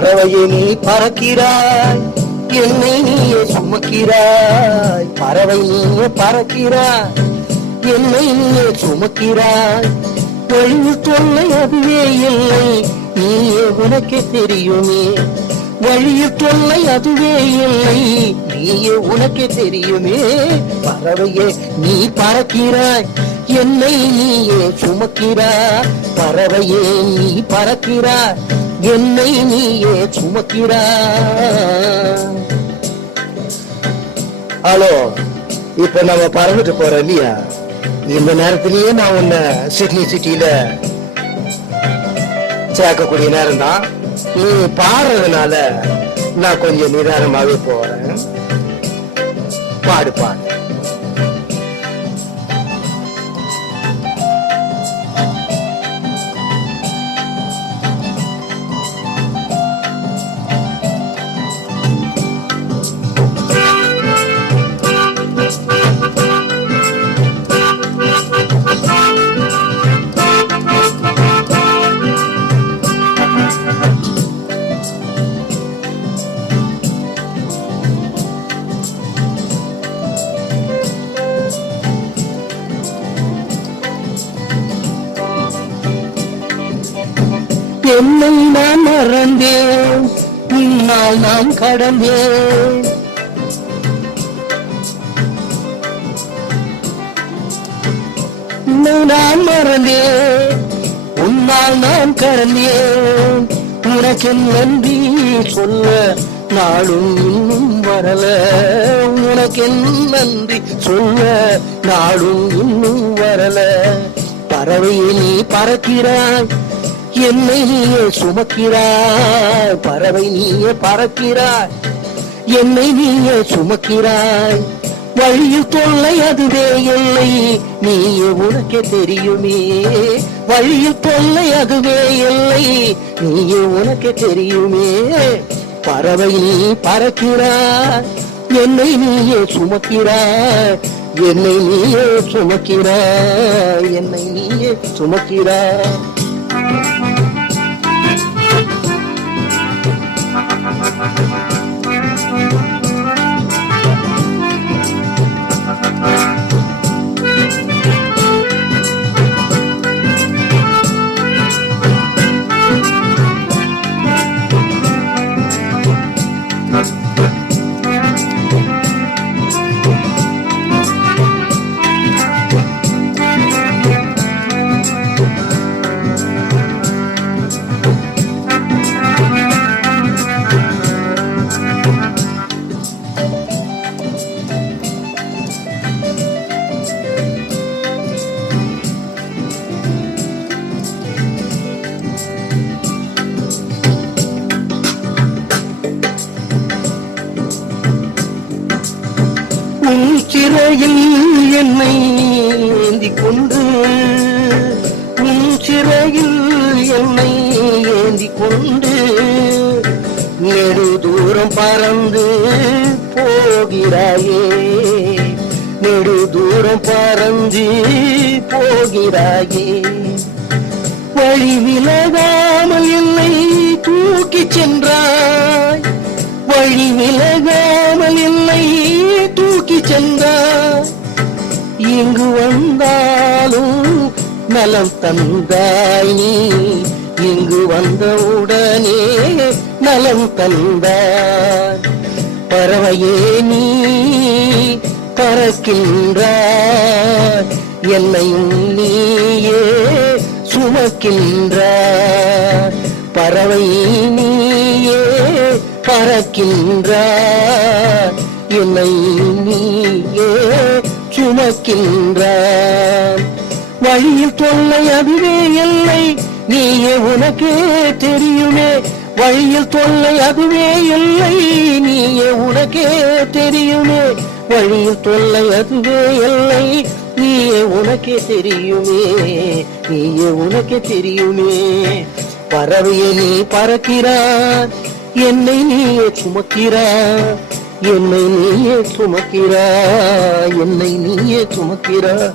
பறவையை நீ பறக்கிறாய், என்னை நீயே சுமக்கிறாய். பறவை நீயே பறக்கிறாய், என்னை நீயே சுமக்கிறாய். வழியில் தொல்லை அதுவே இல்லை, நீயே உனக்கே தெரியுமே. வழியில் தொல்லை அதுவே இல்லை, நீயே உனக்கே தெரியுமே. பறவையே நீ பறக்கிறாய், என்னை நீயே சுமக்கிறாய். பறவையே நீ பறக்கிறாய், என்னை நீயே சுமக்கிறாய். ஹலோ, இப்ப நம்ம பறந்துட்டு போறோம் இல்லையா? இந்த நேரத்திலேயே நான் உன்னை சிட்னி சிட்டியில சேர்க்கக்கூடிய நேரம் தான். நீ பாடுறதுனால நான் கொஞ்சம் நிதானமாவே போறேன். பாடு பாடு. என்னை நான் மறந்தேன், பின்னால் நான் கடந்தேன். நான் மறந்தேன், உன்னால் நான் கடந்தேன். உனக்கு நன்றி சொல்ல நாளும் இன்னும் வரல. உனக்கு நன்றி சொல்ல நாளும் இன்னும் வரல. பறவையை நீ பறக்கிறாய், என்னை நீயே சுமக்கிறாய். பறவை நீயே பறக்கிறாய், என்னை நீயே சுமக்கிறாய். வழியில் தொல்லை அதுவே இல்லை, நீயே உனக்கே தெரியுமே. வழியில் தொல்லை அதுவே இல்லை, நீயே உனக்கே தெரியுமே. பறவை நீ பறக்கிறாய், என்னை நீயே சுமக்கிறாய். என்னை நீயே சுமக்கிறாய், என்னை நீயே சுமக்கிறாய். உன் சிறையில் என்னை ஏந்தி கொண்டு, உன் சிறையில் என்னை ஏந்தி கொண்டு நெடு தூரம் பறந்து போகிறாயே. நெடு தூரம் பறந்து போகிறாயே. வழி விலகாமல் என்னை தூக்கி சென்றாய். வழி விலகாமல் என்னை தூக்கி சென்றாய். இங்கு வந்தாலும் நலம் தந்தாய் நீ. இங்கு வந்தவுடனே நலம் தந்தாய். பறவையே நீ பறக்கின்றாய், என்னையும் நீயே சுமக்கின்றாய். பறவை நீயே பறக்கின்றாய், என்னை நீயே சுமக்கின்றாய். வழியில் தொல்லை அதுவே இல்லை, நீயே உனக்கே தெரியுமே. வழியில் தொல்லை அதுவே இல்லை, நீயே உனக்கே தெரியுமே. வழியில் தொல்லை அதுவே இல்லை, நீயே உனக்கே தெரியுமே. நீயே உனக்கே தெரியுமே. பறவையை நீ பறக்கிறாய், என்னை நீயே சுமக்கிறாய். என்னை நீயே சுமக்கிறாய், என்னை நீயே சுமக்கிறாய்.